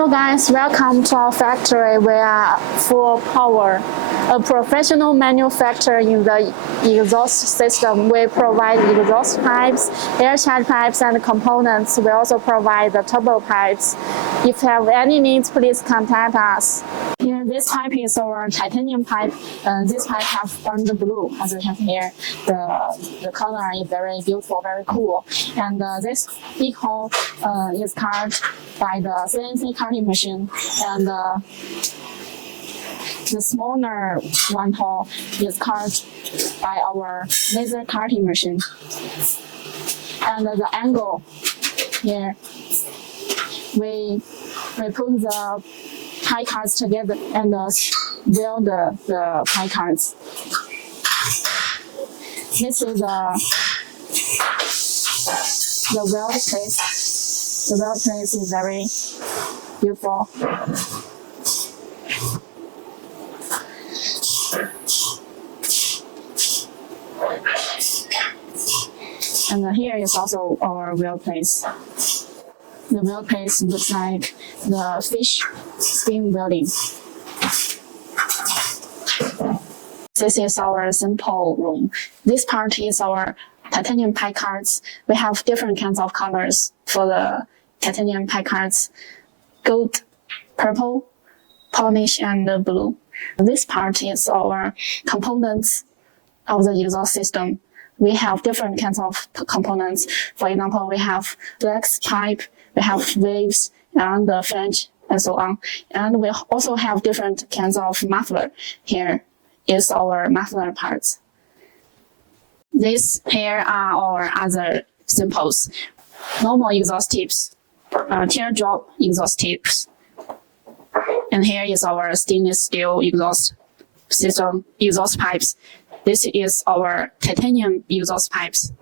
Hello guys, welcome to our factory. We are Fupower, a professional manufacturer in the exhaust system. We provide exhaust pipes, air charge pipes, and components. We also provide the turbo pipes. If you have any needs, please contact us. Here, this pipe is our titanium pipe. This pipe has burned blue, as you can hear. The color is very beautiful, very cool. And this big hole is cut by the CNC cutting machine. And the smaller one hole is cut by our laser cutting machine. And the angle here, we put the pie cards together and weld the pie cards. This is the weld place. The weld place is very beautiful. And here is also our weld place. The weld place looks like the fish skin welding. This is our sample room. This part is our titanium pie cards. We have different kinds of colors for the titanium pie cards: gold, purple, polish, and blue. This part is our components of the exhaust system. We have different kinds of components. For example, we have flex pipe, we have waves, and the flange, and so on. And we also have different kinds of muffler. Here is our muffler parts. These here are our other samples: normal exhaust tips, teardrop exhaust tips. And here is our stainless steel exhaust system, exhaust pipes. This is our titanium exhaust pipes.